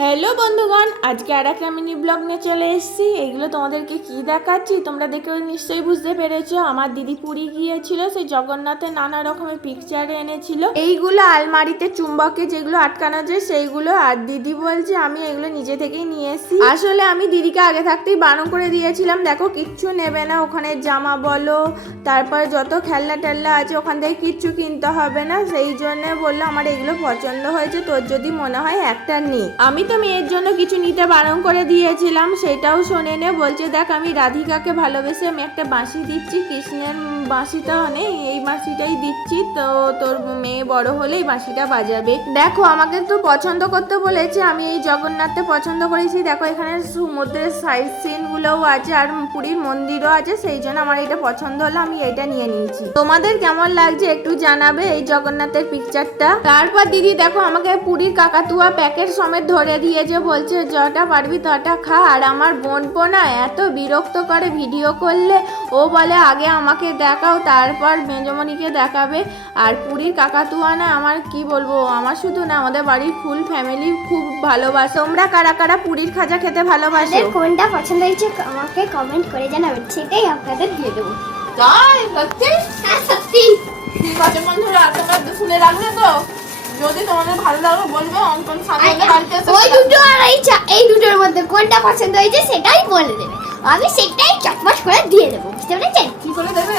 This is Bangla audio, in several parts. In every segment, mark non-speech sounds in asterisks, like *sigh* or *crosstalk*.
হ্যালো বন্ধুগণ। আজকে আর একটা মিনি ব্লগ নিয়ে চলে এসেছি। এগুলো তোমাদেরকে কি দেখাচ্ছি, তোমরা দেখে নিশ্চয়ই বুঝতে পেরেছ। আমার দিদি পুরী গিয়েছিল, সেই জগন্নাথের নানা রকমের পিকচার এনেছিল। এইগুলো আলমারিতে চুম্বকে যেগুলো আটকানো যায়, সেইগুলো আর দিদি বলছে, আমি এগুলো নিজে থেকেই নিয়ে এসেছি। আসলে আমি দিদিকে আগে থাকতেই বারণ করে দিয়েছিলাম, দেখো, কিচ্ছু নেবে না, ওখানে জামা বলো, তারপর যত খেলনা টেলনা আছে, ওখান থেকে কিচ্ছু কিনতে হবে না। সেই জন্য বলল, আমার এগুলো পছন্দ হয়েছে, তোর যদি মনে হয় একটা নি। আমি তো মেয়ের জন্য কিছু নিতে বারণ করে দিয়েছিলাম, সেটাও শোনে নে বলছে, দেখ, আমি রাধিকাকে ভালোবেসে আমি একটা বাঁশি দিচ্ছি, কৃষ্ণের বাঁশিটা নেই এই বাঁশিটাই দিচ্ছি, তো তোর মেয়ে বড় হলে এই বাঁশিটা বাজাবে। দেখো, আমাকে তো পছন্দ করতে বলেছে, আমি এই জগন্নাথে পছন্দ করেছি। দেখো, এখানে সমুদ্রের সাইড সিনগুলোও আছে, আর পুরীর মন্দিরও আছে, সেই জন্য আমার এটা পছন্দ হলো, আমি এটা নিয়ে নিয়েছি। তোমাদের কেমন লাগছে একটু জানাবে এই জগন্নাথের পিকচারটা তারপর দিদি, দেখো, আমাকে পুরীর কাকাতুয়া প্যাকেট সমেত ধরে দিয়েছে বলছে যটা পারবি তটা খা। আর আমার বোন পোনা এত বিরক্ত করে ভিডিও করলে ও বলে আগে আমাকে দেখাও তারপর মেজমণিকে দেখাবে। আর পুরীর কাকাতুয়া না আমার কি বলব আমার শুধু না আমাদের বাড়ির ফুল ফ্যামিলি খুব ভালোবাসে। তোমরা কারা কারা পুরীর খাজা খেতে ভালোবাসো? কোনটা পছন্দ হয়েছে আমাকে কমেন্ট করে জানাবেন সেটাই আপনাদের দিয়ে দেবো। তাই? সত্যি? হ্যাঁ সত্যি। ঠিক আছে বন্ধুরা তোমরা শুনে রাখলে তো? যদি তোমাদের ভালো লাগে বলবে অঙ্কন সামনে বাড়িতে এসে ওই দুটো আর এই এই দুটোর মধ্যে কোনটা পছন্দ হয়েছে সেটাই বলে দেবে। আমি সেটাই চটপট করে দিয়ে দেবো বুঝতে পেরেছেন? কি করে দেবে?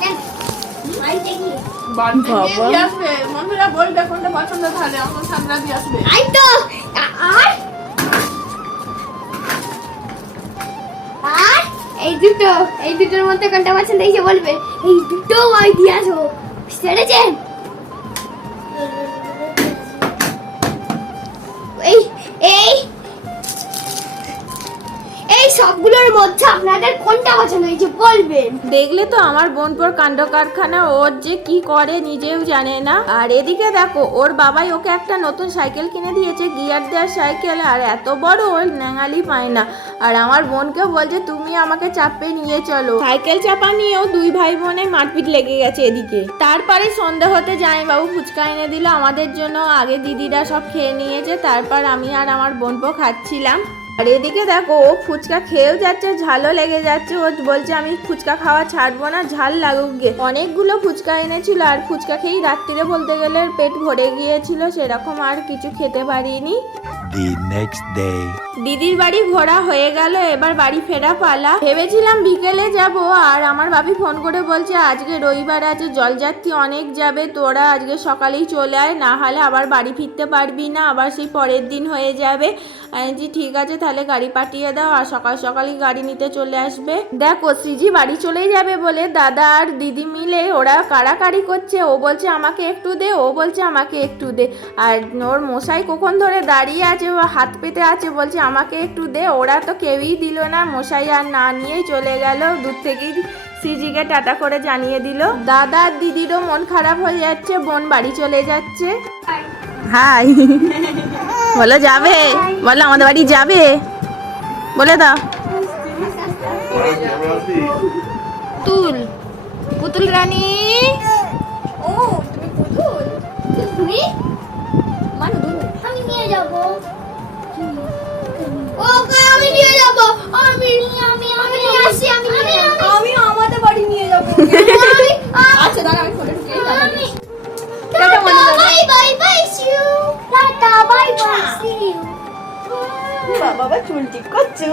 কেন? বাড়িতে গিয়ে। বাড়িতে গিয়ে দিয়ে আসবে। বন্ধুরা বলবে কোনটা পছন্দ তাহলে অঙ্কন সামনে দিয়ে আসবে। এই তো আর? আর? এই দুটো এই দুটোর মধ্যে কোনটা পছন্দ হয়েছে বলবে? এই দুটো আসব বুঝতে পেরেছেন? সবগুলোর মধ্যে আপনাদের কোনটা পছন্দ হয়েছে বলবেন। দেখলে তো আমার বোনপোর কাণ্ড কারখানা ওর যে কি করে নিজেও জানে না। আর এদিকে দেখো, ওর বাবাই ওকে একটা নতুন সাইকেল কিনে দিয়েছে, গিয়ার দেওয়ার সাইকেল, আর এত বড় ওর ন্যাঙালি পায় না আর আমার বোনকে বলছে, তুমি আমাকে চাপে নিয়ে চলো। সাইকেল চাপা নিয়েও দুই ভাই বোনে মারপিট লেগে গেছে এদিকে। তারপরে সন্ধ্যা হতে যাই বাবু ফুচকা এনে দিল আমাদের জন্য। আগে দিদিরা সব খেয়ে নিয়েছে, তারপর আমি আর আমার বোনপো খাচ্ছিলাম। আর এদিকে দেখো, ও ফুচকা খেয়েও যাচ্ছে, ঝালও লেগে যাচ্ছে। ও বলছে, আমি ফুচকা খাওয়া ছাড়বো না, ঝাল লাগুক গে। অনেকগুলো ফুচকা এনেছিল, আর ফুচকা খেয়েই রাত্রিরে বলতে গেলে পেট ভরে গিয়েছিল, সেরকম আর কিছু খেতে পারিনি। The next day. দিদির বাড়ি ঘোরা হয়ে গেল, এবার বাড়ি ফেরা পালা। ভেবেছিলাম বিকেলে যাব, আর আমার বাপি ফোন করে বলছে, আজকে রবিবার আছে, জলযাত্রী অনেক যাবে, তোরা আজকে সকালেই চলে আয়, না হলে আবার বাড়ি ফিরতে পারবি না, আবার সেই পরের দিন হয়ে যাবে। আমি ঠিক আছে, তাহলে গাড়ি পাঠিয়ে দাও, আর সকাল সকালই গাড়ি নিতে চলে আসবে। দেখো, শ্রীজি বাড়ি চলেই যাবে বলে দাদা আর দিদি মিলে ওরা কাড়াকাড়ি করছে। ও বলছে, আমাকে একটু দে, ও বলছে, আমাকে একটু দে। আর ওর মশাই কখন ধরে দাঁড়িয়ে আছে ও হাত পেতে আছে। বলছে আমাকে একটু দে ওরা তো কেউই দিল না। মশাই আর না নিয়েই চলে গেল। দূর থেকেই সিজিকে টাটা করে জানিয়ে দিল দাদা আর দিদিরও মন খারাপ হয়ে যাচ্ছে বোন বাড়ি চলে যাচ্ছে। হাই। *laughs* বলো যাবে? বলো আমাদের বাড়ি যাবে? বলে দাও। পুতুল পুতুল রানী। ও তুমি পুতুল? তুমি? মানে তুমি আমি নিয়ে যাব। আমি নিয়ে যাব। আমি আমি আমি আসি আমি আমি আমাদের বাড়ি নিয়ে যাব আমি আচ্ছা দাঁড়া আমি ফোনে ঢুকে আমি tata bye bye bye see you tata bye bye see you বাবা চুল ঠিক করছে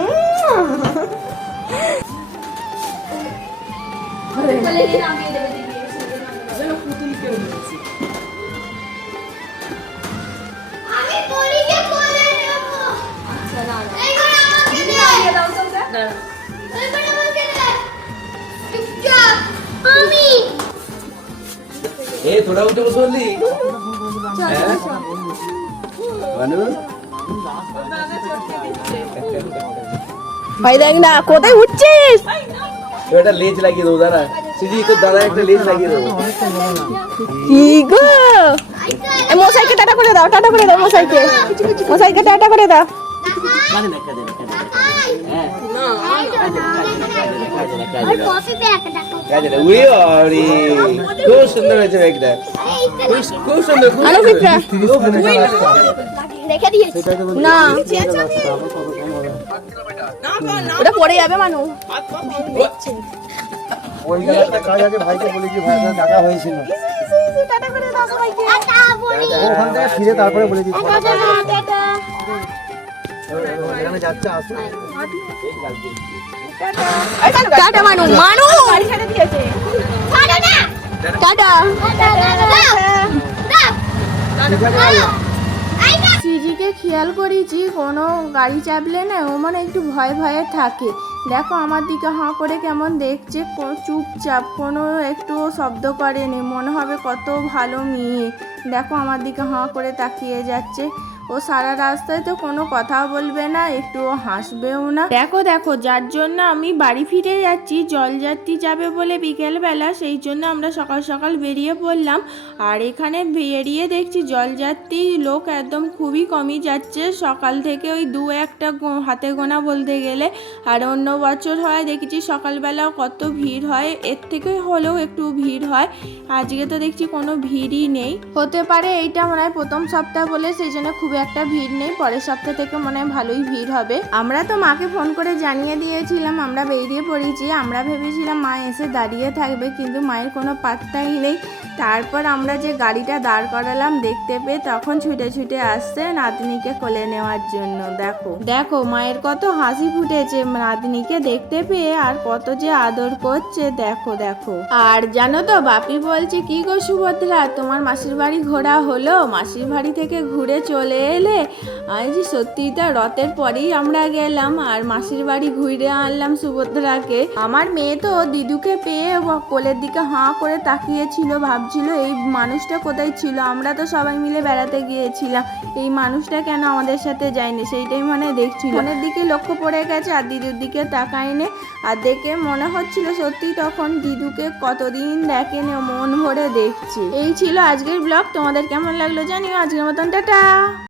थोड़ा उठे बसवली মানু ভাই দেখ না কোথায় উঠছিস একটা লেজ লাগিয়ে দেবো দাঁড়া সিজি তো দাঁড়া একটা লেজ লাগিয়ে দেবো কি গো এই মশাইকে টাটা করে দাও টাটা করে দাও মশাইকে মশাইকে টাটা করে দাও কাজে না খুব সুন্দর হয়েছে ব্যাগটা খুব সুন্দর না। ওটা পড়ে যাবে মানু। ওই কাজ আছে ভাইকে বলেছি ভাই দেখা হয়েছিল। ওখান থেকে ফিরে তারপরে টাটা এখানে যাচ্ছে আসুন টাটা মানু মানু টাটা সিজিকে খেয়াল করেছি কোনো গাড়ি চাপলে না ও মানে একটু ভয় ভয়ে থাকে। দেখো আমার দিকে হাঁ করে কেমন দেখছে চুপচাপ কোনো একটু শব্দ করেনি মনে হবে কত ভালো মেয়ে। দেখো আমার দিকে হাঁ করে তাকিয়ে যাচ্ছে। ও সারা রাস্তায় তো কোনো কথা বলবে না, একটুও হাসবেও না। দেখো দেখো, যার জন্য আমি বাড়ি ফিরে যাচ্ছি জলযাত্রী যাবে বলে বিকেলবেলা, সেই জন্য আমরা সকাল সকাল বেরিয়ে পড়লাম। আর এখানে বেরিয়ে দেখছি জলযাত্রী লোক একদম খুবই কমই যাচ্ছে। সকাল থেকে ওই দু একটা হাতে গোনা বলতে গেলে। আর অন্য বছর হয়, দেখেছি সকালবেলা কত ভিড় হয়। এর থেকে হলেও একটু ভিড় হয়। আজকে তো দেখছি কোনো ভিড়ই নেই। হতে পারে এইটা মনে হয় প্রথম সপ্তাহ বলে, সেই জন্য খুব একটা ভিড় নেই, পরের সপ্তাহ থেকে মনে হয় ভালোই ভিড় হবে। আমরা তো মাকে ফোন করে জানিয়ে দিয়েছিলাম, আমরা বেরিয়ে পড়েছি। আমরা ভেবেছিলাম মা এসে দাঁড়িয়ে থাকবে, কিন্তু মায়ের কোনো পাত্তাই নেই। তারপর আমরা যে গাড়িটা দাঁড় করালাম দেখতে পেয়ে তখন ছুটে ছুটে আসছে নাতনিকে কোলে নেওয়ার জন্য দেখো। দেখো মায়ের কত হাসি ফুটেছে নাতনিকে দেখতে পেয়ে আর কত যে আদর করছে দেখো দেখো। আর জানো তো বাপি বলছে কি গো সুভদ্রা তোমার মাসির বাড়ি ঘোরা হলো? মাসির বাড়ি থেকে ঘুরে চলে এলে আমি যে সত্যি তা রথের পরেই আমরা গেলাম আর মাসির বাড়ি ঘুরে আনলাম সুভদ্রাকে। আমার মেয়ে তো দিদুকে পেয়ে কোলের দিকে হাঁ করে তাকিয়েছিল ভাবছিল এই মানুষটা কোথায় ছিল? আমরা তো সবাই মিলে বেড়াতে গিয়েছিলাম। এই মানুষটা কেন আমাদের সাথে যায়নি? সেইটাই মনে হয় দেখছিল। মনের দিকে লক্ষ্য পড়ে গেছে আর দিদুর দিকে তাকায়নি। আর দেখে মনে হচ্ছিল সত্যি তখন দিদুকে কতদিন দেখেনি মন ভরে দেখছি। এই ছিল আজকের ব্লগ। তোমাদের কেমন লাগল জানিও। আজকের মতন টাটা।